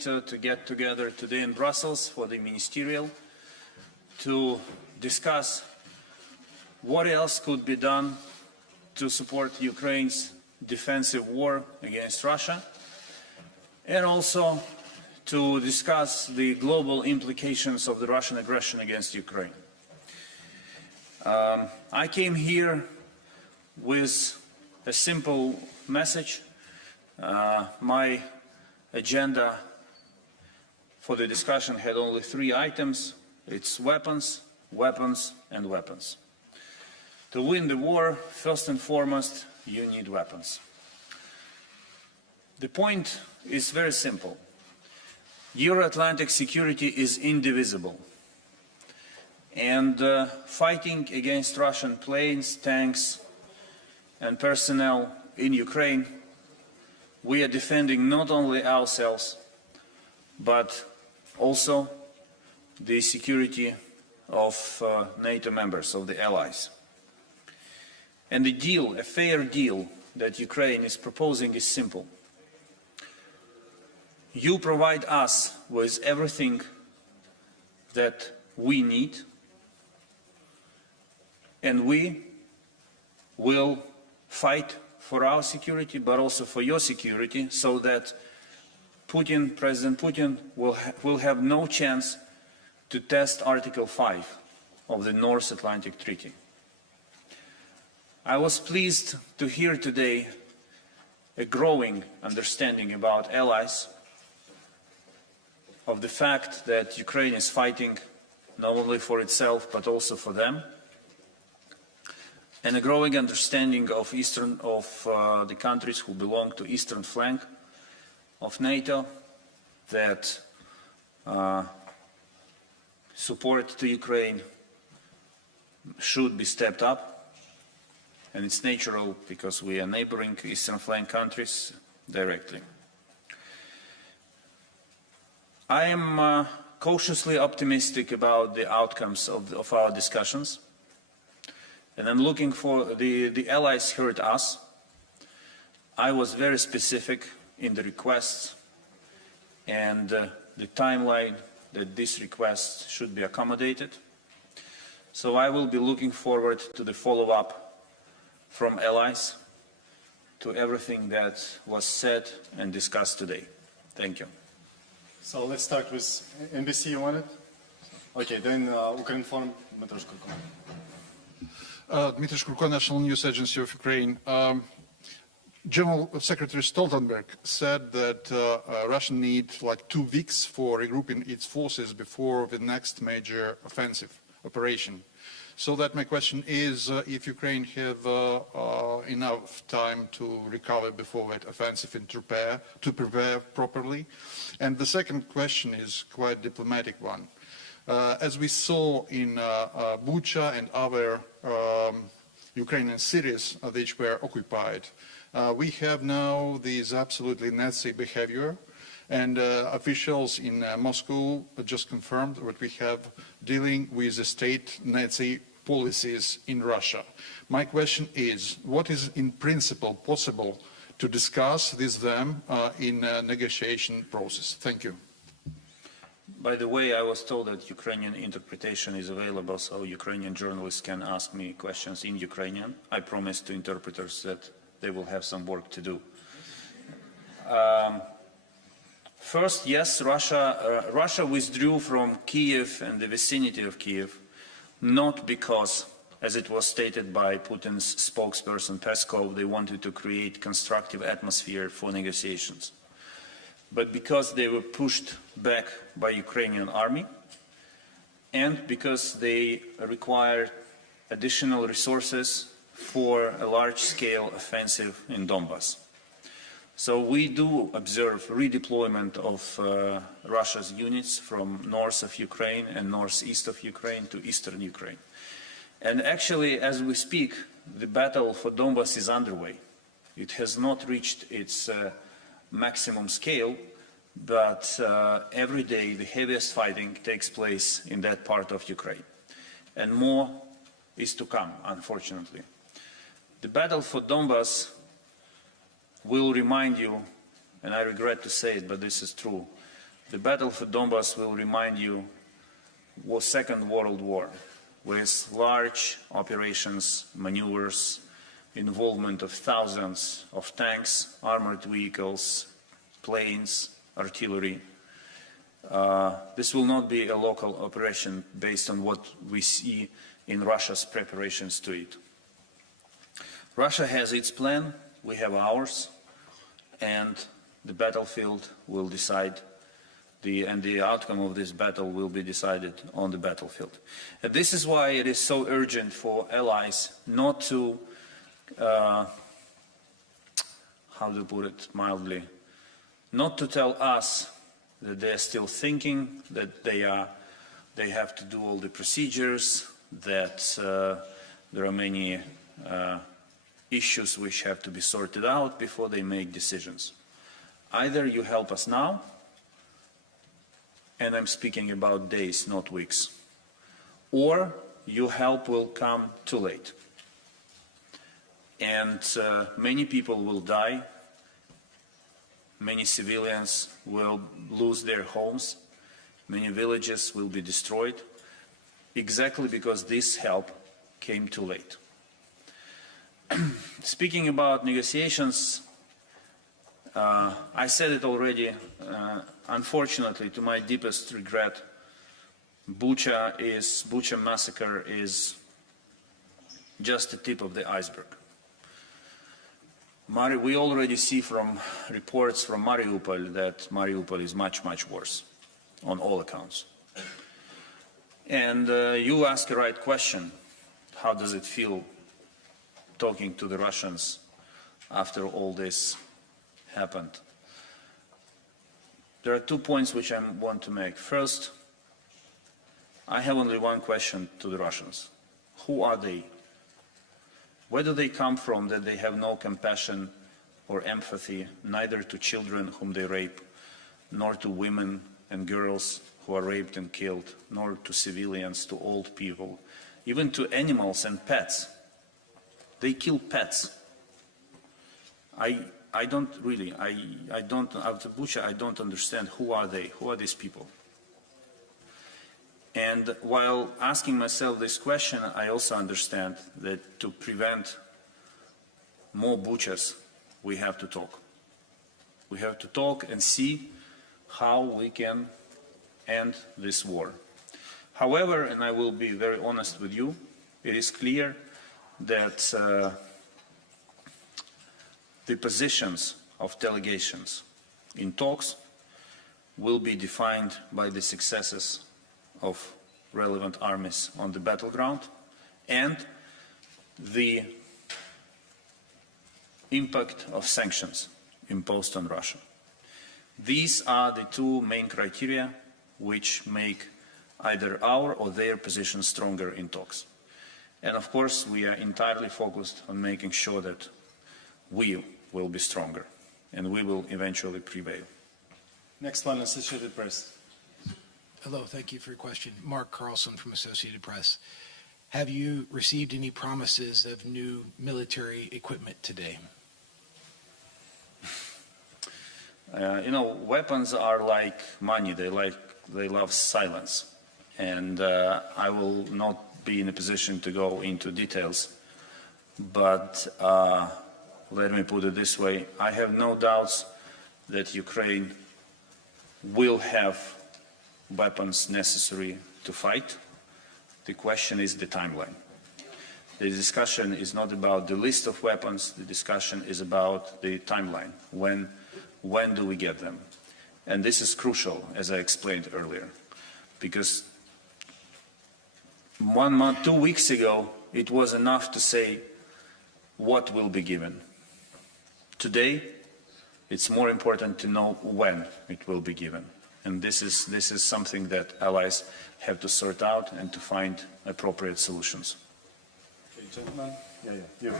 to get together today in Brussels for the ministerial to discuss what else could be done to support Ukraine's defensive war against Russia, and also to discuss the global implications of the Russian aggression against Ukraine. I came here with a simple message. My agenda for the discussion had only 3 items. It's weapons, weapons, and weapons. To win the war, first and foremost, you need weapons. The point is very simple. Euro-Atlantic security is indivisible. And fighting against Russian planes, tanks, and personnel in Ukraine, we are defending not only ourselves, but also the security of NATO members, of the allies. And the deal, a fair deal that Ukraine is proposing is simple. You provide us with everything that we need, and we will fight for our security, but also for your security, so that President Putin will have no chance to test Article 5 of the North Atlantic Treaty. I was pleased to hear today a growing understanding about allies, of the fact that Ukraine is fighting not only for itself but also for them, and a growing understanding of the countries who belong to eastern flank of NATO, that support to Ukraine should be stepped up, and it's natural because we are neighboring eastern flank countries directly. I am cautiously optimistic about the outcomes of our discussions, and I'm looking for the allies heard us. I was very specific in the requests and the timeline that these requests should be accommodated. So I will be looking forward to the follow-up from allies to everything that was said and discussed today. Thank you. So let's start with NBC, you want it? Okay, then Ukrinform, Dmitro KULEBA. Dmitro KULEBA, National News Agency of Ukraine. General Secretary Stoltenberg said that Russia needs like 2 weeks for regrouping its forces before the next major offensive operation. So that my question is if Ukraine have enough time to recover before that offensive and to prepare properly. And the second question is quite a diplomatic one. As we saw in Bucha and other Ukrainian cities which were occupied, we have now this absolutely Nazi behavior, and officials in Moscow just confirmed that we have dealing with the state Nazi policies in Russia. My question is, what is in principle possible to discuss with them in a negotiation process? Thank you. By the way, I was told that Ukrainian interpretation is available, so Ukrainian journalists can ask me questions in Ukrainian. I promise to interpreters that they will have some work to do. First, yes, Russia withdrew from Kiev and the vicinity of Kiev, not because, as it was stated by Putin's spokesperson Peskov, they wanted to create constructive atmosphere for negotiations, but because they were pushed back by Ukrainian army, and because they required additional resources for a large-scale offensive in Donbás. So we do observe redeployment of Russia's units from north of Ukraine and northeast of Ukraine to eastern Ukraine. And actually, as we speak, the battle for Donbás is underway. It has not reached its maximum scale, but every day the heaviest fighting takes place in that part of Ukraine. And more is to come, unfortunately. The battle for Donbás will remind you, and I regret to say it, but this is true, The battle for Donbas will remind you was Second World War, with large operations, maneuvers, involvement of thousands of tanks, armored vehicles, planes, artillery. This will not be a local operation based on what we see in Russia's preparations to it. Russia has its plan, we have ours, and the battlefield will decide, and the outcome of this battle will be decided on the battlefield. And this is why it is so urgent for allies not to, how to put it mildly, not to tell us that they are still thinking, that they have to do all the procedures, that there are many issues which have to be sorted out before they make decisions. Either you help us now, and I'm speaking about days, not weeks, or your help will come too late. And many people will die, many civilians will lose their homes, many villages will be destroyed, exactly because this help came too late. Speaking about negotiations, I said it already, unfortunately, to my deepest regret, Bucha massacre is just the tip of the iceberg. We already see from reports from Mariupol that Mariupol is much, much worse on all accounts. And you ask the right question, how does it feel talking to the Russians after all this happened? There are 2 points which I want to make. First, I have only one question to the Russians. Who are they? Where do they come from that they have no compassion or empathy, neither to children whom they rape, nor to women and girls who are raped and killed, nor to civilians, to old people, even to animals and pets? They kill pets. I don't really, after Bucha, I don't understand who are they, who are these people? And while asking myself this question, I also understand that to prevent more Buchas, we have to talk. We have to talk and see how we can end this war. However, and I will be very honest with you, it is clear that the positions of delegations in talks will be defined by the successes of relevant armies on the battleground and the impact of sanctions imposed on Russia. These are the two main criteria which make either our or their position stronger in talks. And of course, we are entirely focused on making sure that we will be stronger and we will eventually prevail. Next one, Associated Press. Hello, thank you for your question. Mark Carlson from Associated Press. Have you received any promises of new military equipment today? You know, weapons are like money. They love silence. And I will not be in a position to go into details. But let me put it this way. I have no doubts that Ukraine will have weapons necessary to fight. The question is the timeline. The discussion is not about the list of weapons. The discussion is about the timeline. When do we get them? And this is crucial, as I explained earlier, because 1 month, 2 weeks ago, it was enough to say what will be given. Today, it's more important to know when it will be given. And this is something that allies have to sort out and to find appropriate solutions. Okay, gentlemen. Yeah. Give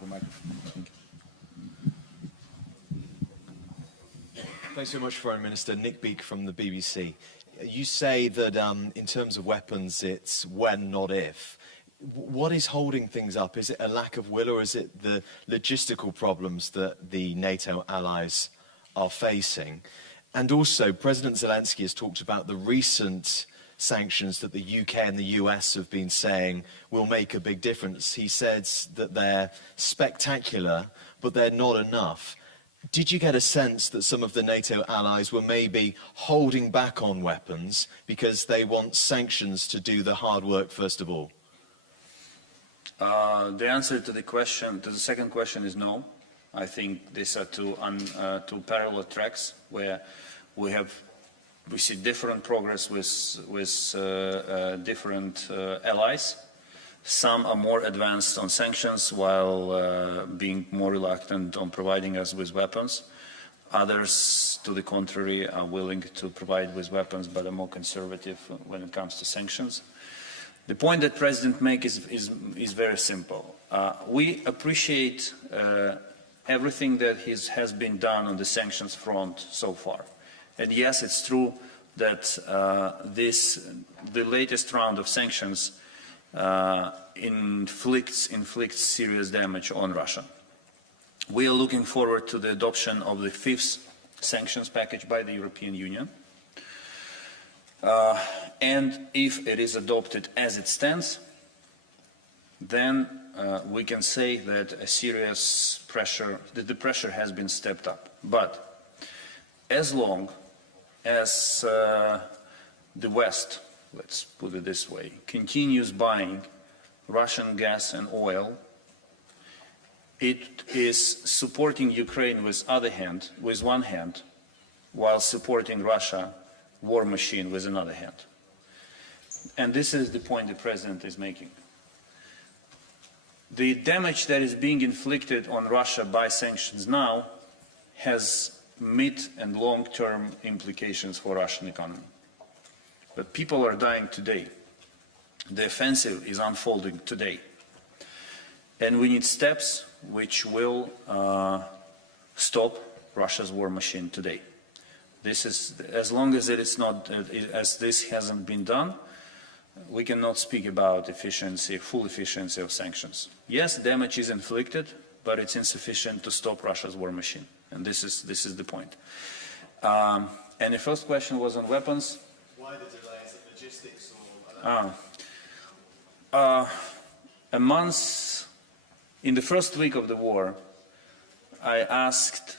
the microphone. Thank you. Thanks so much, Foreign Minister. Nick Beak from the BBC. You say that in terms of weapons, it's when, not if. What is holding things up? Is it a lack of will, or is it the logistical problems that the NATO allies are facing. And also, President Zelensky has talked about the recent sanctions that the UK and the US have been saying will make a big difference. He says that they're spectacular, but they're not enough. Did you get a sense that some of the NATO allies were maybe holding back on weapons because they want sanctions to do the hard work first of all? The answer to the second question is no. I think these are two parallel tracks where we see different progress with different allies. Some are more advanced on sanctions while being more reluctant on providing us with weapons. Others, to the contrary, are willing to provide with weapons but are more conservative when it comes to sanctions. The point that President makes is very simple. We appreciate everything that has been done on the sanctions front so far. And yes, it's true that the latest round of sanctions inflicts serious damage on Russia. We are looking forward to the adoption of the fifth sanctions package by the European Union. And if it is adopted as it stands, then we can say that the pressure has been stepped up. But as long as the West, let's put it this way, continues buying Russian gas and oil, it is supporting Ukraine with one hand, while supporting Russia war machine with another hand. And this is the point the President is making. The damage that is being inflicted on Russia by sanctions now has mid and long-term implications for Russian economy. But people are dying today. The offensive is unfolding today. And we need steps which will stop Russia's war machine today. This is, as long as it is not, as this hasn't been done, we cannot speak about full efficiency of sanctions. Yes, damage is inflicted, but it's insufficient to stop Russia's war machine. And this is the point. And the first question was on weapons. Why the delay? Is it logistics or? A month, in the first week of the war, I asked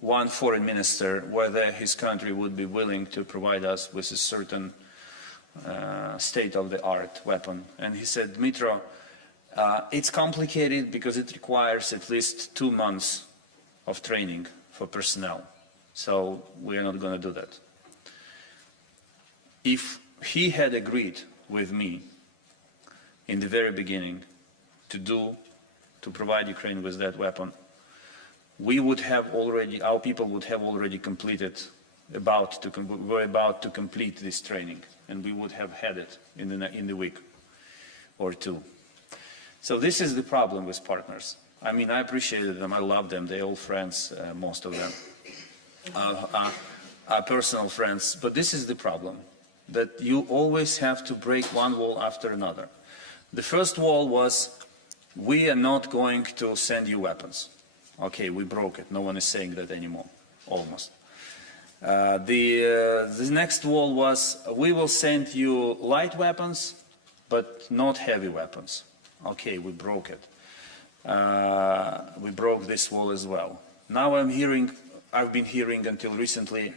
one foreign minister whether his country would be willing to provide us with a certain state-of-the-art weapon. And he said, Dmitro, it's complicated because it requires at least 2 months of training for personnel. So we are not going to do that. If he had agreed with me in the very beginning to provide Ukraine with that weapon, our people would have already completed, were about to complete this training, and we would have had it in the week or two. So this is the problem with partners. I mean, I appreciated them, I love them, they're all friends, most of them are personal friends, but this is the problem, that you always have to break one wall after another. The first wall was, we are not going to send you weapons. Okay, we broke it, no one is saying that anymore, almost. The next wall was, we will send you light weapons, but not heavy weapons. Okay, we broke it. We broke this wall as well. Now I've been hearing until recently,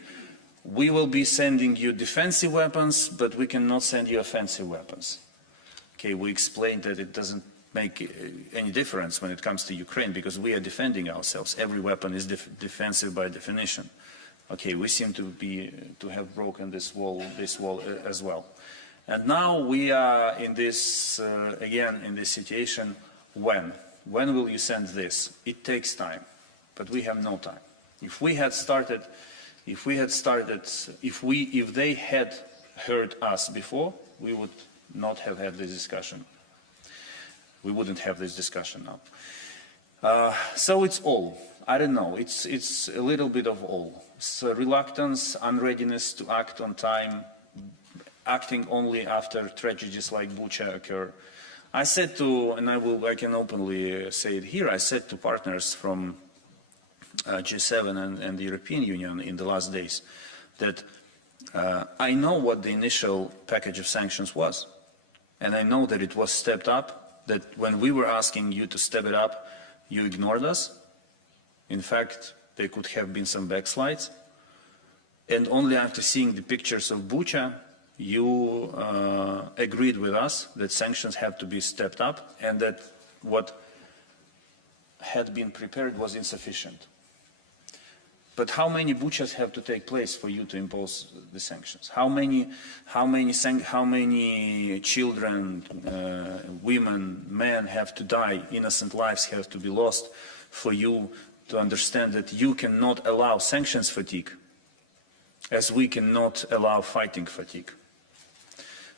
we will be sending you defensive weapons, but we cannot send you offensive weapons. Okay, we explained that it doesn't make any difference when it comes to Ukraine because we are defending ourselves. Every weapon is defensive by definition. Okay, we seem to have broken this wall as well. And now we are in this, again, in this situation, when will you send this? It takes time, but we have no time. If they had heard us before, we would not have had this discussion. We wouldn't have this discussion now. So it's all. I don't know. It's a little bit of all. So reluctance, unreadiness to act on time, acting only after tragedies like Bucha occur. I said to, and I can openly say it here, I said to partners from G7 and the European Union in the last days, that I know what the initial package of sanctions was, and I know that it was stepped up, that when we were asking you to step it up, you ignored us. In fact, there could have been some backslides. And only after seeing the pictures of Bucha, you agreed with us that sanctions have to be stepped up and that what had been prepared was insufficient. But how many Buchas have to take place for you to impose the sanctions? How many children, women, men have to die, innocent lives have to be lost for you to understand that you cannot allow sanctions fatigue, as we cannot allow fighting fatigue?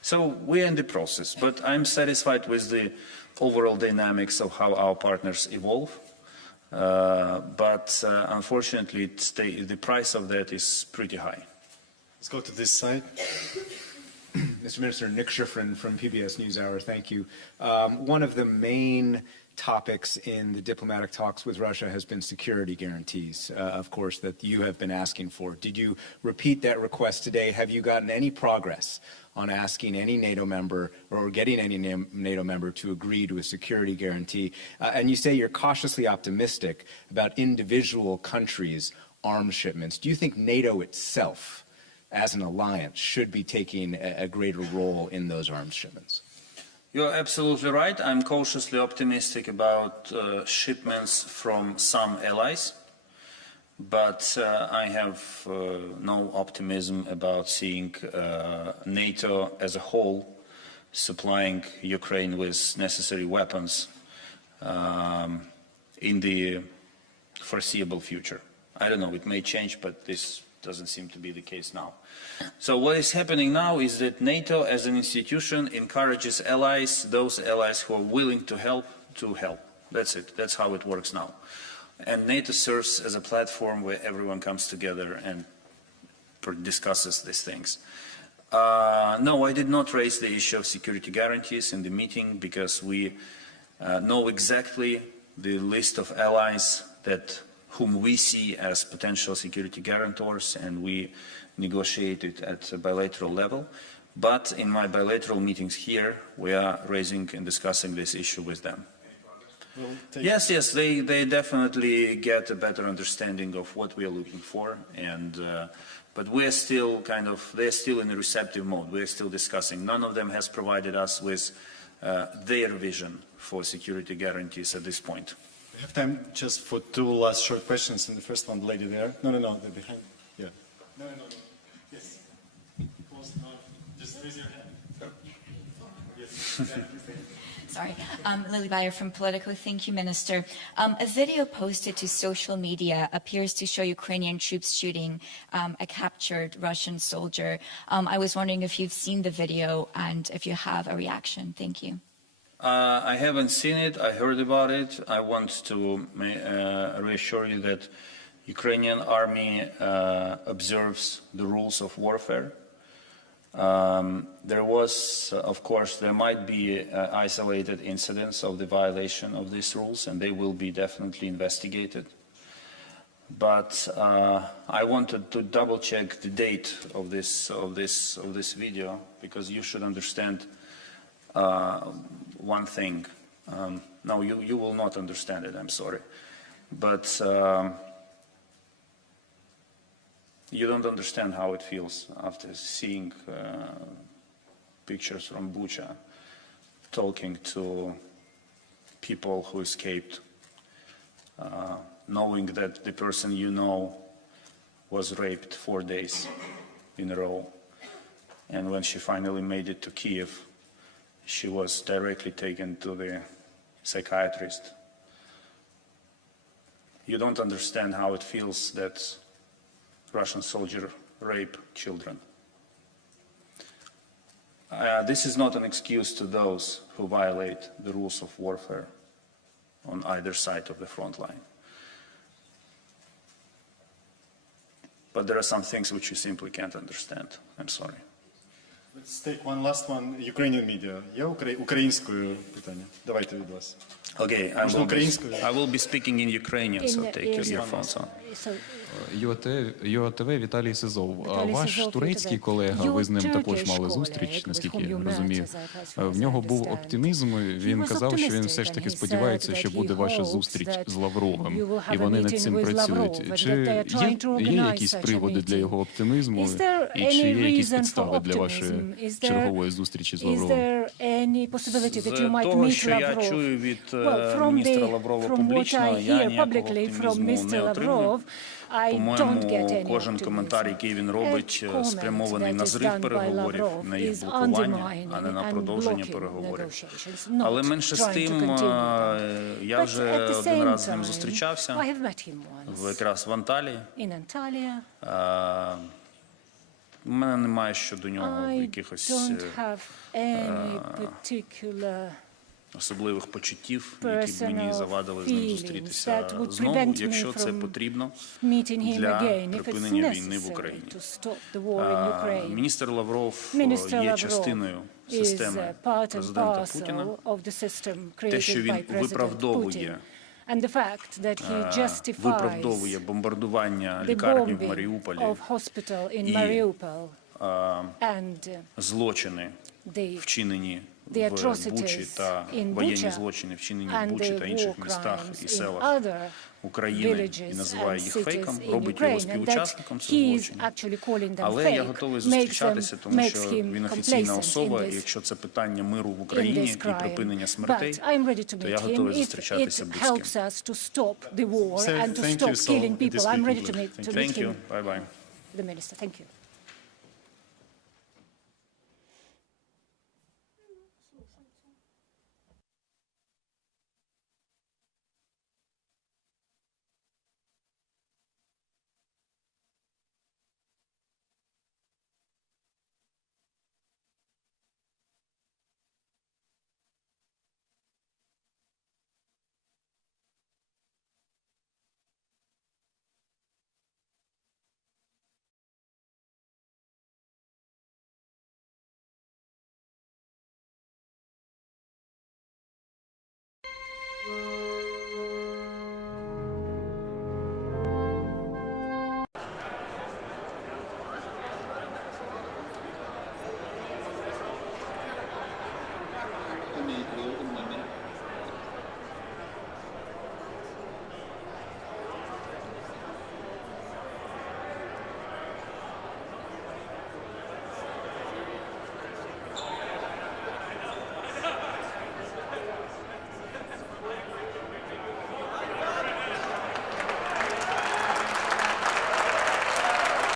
So we are in the process, but I'm satisfied with the overall dynamics of how our partners evolve. But unfortunately, the price of that is pretty high. Let's go to this side. Mr. Minister, Nick Schifrin from PBS NewsHour, thank you. One of the main topics in the diplomatic talks with Russia has been security guarantees, of course, that you have been asking for. Did you repeat that request today? Have you gotten any progress on asking any NATO member or getting any NATO member to agree to a security guarantee? And you say you're cautiously optimistic about individual countries' arms shipments. Do you think NATO itself, as an alliance, should be taking a greater role in those arms shipments? You're absolutely right. I'm cautiously optimistic about shipments from some allies, but I have no optimism about seeing NATO as a whole supplying Ukraine with necessary weapons in the foreseeable future. I don't know, it may change, but this doesn't seem to be the case now. So what is happening now is that NATO as an institution encourages allies, those allies who are willing to help. That's it. That's how it works now. And NATO serves as a platform where everyone comes together and discusses these things. No, I did not raise the issue of security guarantees in the meeting because we know exactly the list of allies whom we see as potential security guarantors, and we negotiate it at a bilateral level. But in my bilateral meetings here, we are raising and discussing this issue with them. Yes, they definitely get a better understanding of what we are looking for, and but we're still they're still in a receptive mode. We're still discussing. None of them has provided us with their vision for security guarantees at this point. We have time just for two last short questions, and the first one, the lady there. No, they're behind. Yeah. No. Yes. Just raise your hand. Yes. Sorry. Lily Bayer from Politico. Thank you, Minister. A video posted to social media appears to show Ukrainian troops shooting a captured Russian soldier. I was wondering if you've seen the video and if you have a reaction. Thank you. I haven't seen it. I heard about it. I want to reassure you that Ukrainian army observes the rules of warfare. There was, of course, there might be isolated incidents of the violation of these rules, and they will be definitely investigated. But I wanted to double-check the date of this video, because you should understand one thing. No, you will not understand it. I'm sorry, but you don't understand how it feels after seeing pictures from Bucha, talking to people who escaped, knowing that the person you know was raped 4 days in a row, and when she finally made it to Kiev, she was directly taken to the psychiatrist. You don't understand how it feels that Russian soldiers rape children. This is not an excuse to those who violate the rules of warfare on either side of the front line. But there are some things which you simply can't understand. I'm sorry. Let's take one last one. Ukrainian media. Є українською питання? Давайте від вас. Okay, I will be speaking in Ukrainian, so take your earphones on. ЮАТВ Віталій Сизов. Ваш турецький колега, ви з ним також мали зустріч, наскільки я розумію. В нього був оптимізм, він казав, що він все ж таки сподівається, що буде ваша зустріч з Лавровим, і вони над цим працюють. Чи є якісь приводи для його оптимізму, і чи є якісь підстави для вашої чергової зустрічі з Лавровим? З того, що я чую від міністра Лаврова публічно, я ніякого оптимізму не отримую. По-моєму, кожен коментар, який він робить, спрямований на зрив переговорів, на їх блокування, а не на продовження переговорів. Але менше з тим, я вже один раз з ним зустрічався, якраз в Анталії. У мене немає щодо нього якихось особливих почуттів, які б мені завадили з ним зустрітися знову, якщо це потрібно для припинення війни в Україні. Міністр Лавров є частиною системи президента Путіна. Те, що він виправдовує бомбардування лікарні в Маріуполі і злочини, вчинені в Бучі та воєнні злочини, вчинені в Бучі та інших містах і селах України, і називає їх фейком, робить його співучасником цього злочину. Але я готовий зустрічатися, тому що він офіційна особа, і якщо це питання миру в Україні і припинення смертей, то я готовий зустрічатися будь з ким. Thank you. Thank you. Bye-bye.